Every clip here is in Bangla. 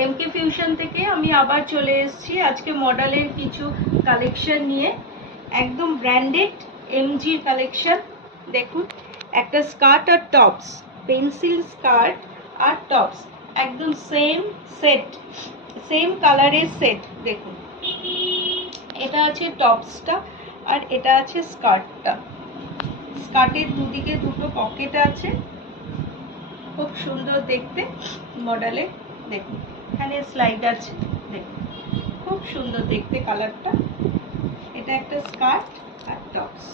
এমকে ফিউশন থেকে আমি আবার চলে এসেছি আজকে মডেলের কিছু কালেকশন নিয়ে। একদম ব্র্যান্ডেড এমজির কালেকশন। দেখুন, একটা স্কার্ট আর টপস, পেন্সিল স্কার্ট আর টপস, একদম সেম সেট, সেম কালারের সেট। দেখুন, এটা আছে টপসটা আর এটা আছে স্কার্টটা। স্কার্টের দুদিকে দুটো পকেট আছে, খুব সুন্দর দেখতে মডেলে। দেখুন, এখানে স্লাইড আছে, দেখুন খুব সুন্দর দেখতে কালারটা। এটা একটা স্কার্ট আর টপস।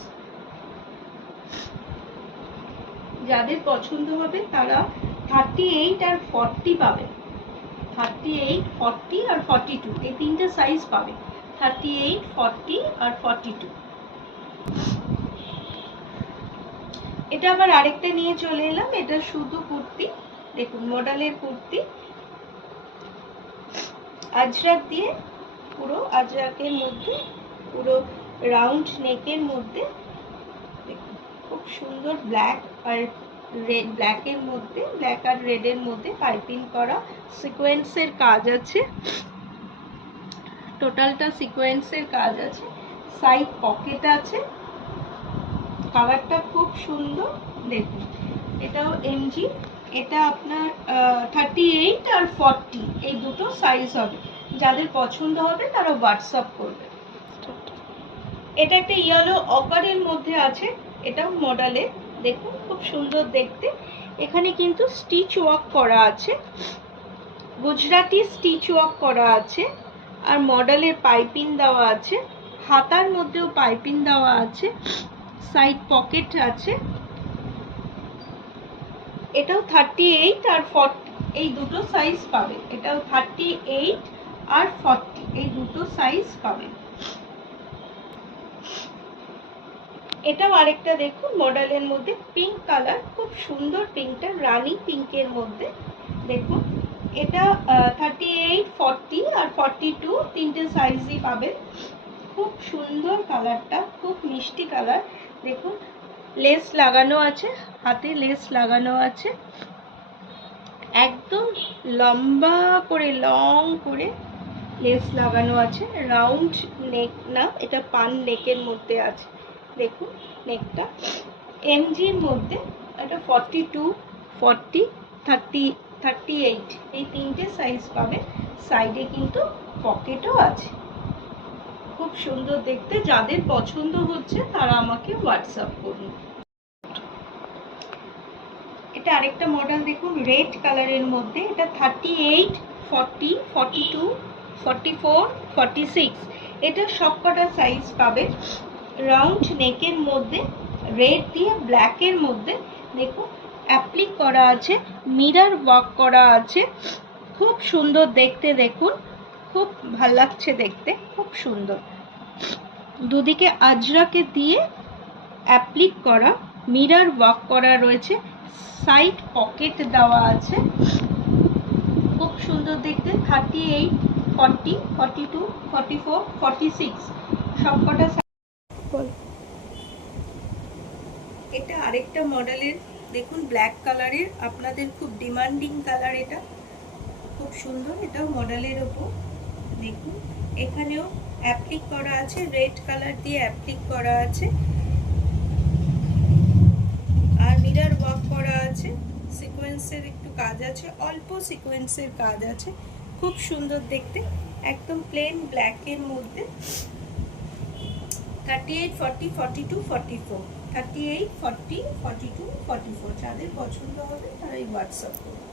যাদের পছন্দ হবে তারা 38 আর 40 পাবেন। 38, 40 আর 42 এই তিনটে সাইজ পাবে। 38, 40 আর 42। এটা আবার আরেকটা নিয়ে চলে এলাম, এটা শুধু কুর্তি। দেখুন, মডেলের কুর্তি, আজরাক দিয়ে, পুরো আজরাকের মধ্যে, পুরো রাউন্ড নেকের মধ্যে। দেখুন, খুব সুন্দর ব্ল্যাক আর রেড, ব্ল্যাকের মধ্যে, ব্ল্যাক আর রেডের মধ্যে পাইপিং করা সিকোয়েন্সের কাজ আছে। টোটালটা সিকোয়েন্সের কাজ আছে। সাইড পকেট আছে। কালারটা খুব সুন্দর। দেখুন, এটাও এমজি। এটা আপনার 38 আর 40 এই দুটো সাইজ হবে। যাদের পছন্দ হবে তারা হোয়াটসঅ্যাপ করবে। এটা একটা ইয়েলো অকারের মধ্যে আছে, এটাও মডেলে। দেখুন, খুব সুন্দর দেখতে। এখানে কিন্তু স্টিচ ওয়ার্ক করা আছে, গুজরাটি স্টিচ ওয়ার্ক করা আছে, আর মডেলের পাইপিং দেওয়া আছে। হাতার মধ্যেও পাইপিং দেওয়া আছে, সাইড পকেট আছে। এটাও 38 আর 40 এই দুটো সাইজ পাবে। এটাও 38 আর 40 এই দুটো সাইজ পাবে। এটাও আরেকটা দেখুন মডেলের মধ্যে, পিঙ্ক কালার, খুব সুন্দর পিঙ্কটা, রানী পিঙ্কের মধ্যে। দেখুন, এটা 38, 40 আর 42 তিনটে সাইজই পাবেন। খুব সুন্দর কালারটা, খুব মিষ্টি কালার। দেখুন, লেস লাগানো আছে, হাতে লেস লাগানো আছে, একদম লম্বা করে, লং করে লেস লাগানো আছে। রাউন্ড নেক না, এটা পান নেকের মধ্যে আছে। দেখুন নেকটা এমজির মধ্যে। এটা 42, 40, 30, 38 এই তিনটে সাইজ পাবে। সাইডে কিন্তু পকেটও আছে। খুব সুন্দর দেখতে। যাদের পছন্দ হচ্ছে তারা আমাকে হোয়াটসঅ্যাপ করুন। এটা আরেকটা মডেল দেখুন, রেড কালারের মধ্যে। এটা 38, 40, 42, 44, 46 এটা সবকটা সাইজ পাবে। রাউন্ড নেকের মধ্যে, রেড দিয়ে ব্ল্যাকের মধ্যে। দেখুন, অ্যাপ্লিক করা আছে, মিরর ওয়ার্ক করা আছে, খুব সুন্দর দেখতে। দেখুন, খুব ভাল লাগছে দেখতে, খুব সুন্দর। দুদিকে আজরাকে দিয়ে অ্যাপ্লিক করা, মিরর ওয়ার্ক করা রয়েছে, সাইড পকেট দেওয়া আছে, খুব সুন্দর দেখতে। 38, 40, 42, 44, 46 সবকটা। এটা আরেকটা মডেলের, দেখুন ব্ল্যাক কালারের, আপনাদের খুব ডিমান্ডিং কালার। এটা খুব সুন্দর, এটাও মডেলের ওপর। দেখুন, এখানেও অ্যাপ্লিক করা আছে, রেড কালার দিয়ে অ্যাপ্লিক করা আছে, আর মিরর ওয়ার্ক করা আছে। সিকোয়েন্সের একটু কাজ আছে, অল্প সিকোয়েন্সের কাজ আছে, খুব সুন্দর দেখতে। একদম প্লেন ব্ল্যাকের মধ্যে। 38, 40, 42, 44 38, 40, 42, 44 যাদের পছন্দ হবে তারাই হোয়াটসঅ্যাপ করবে।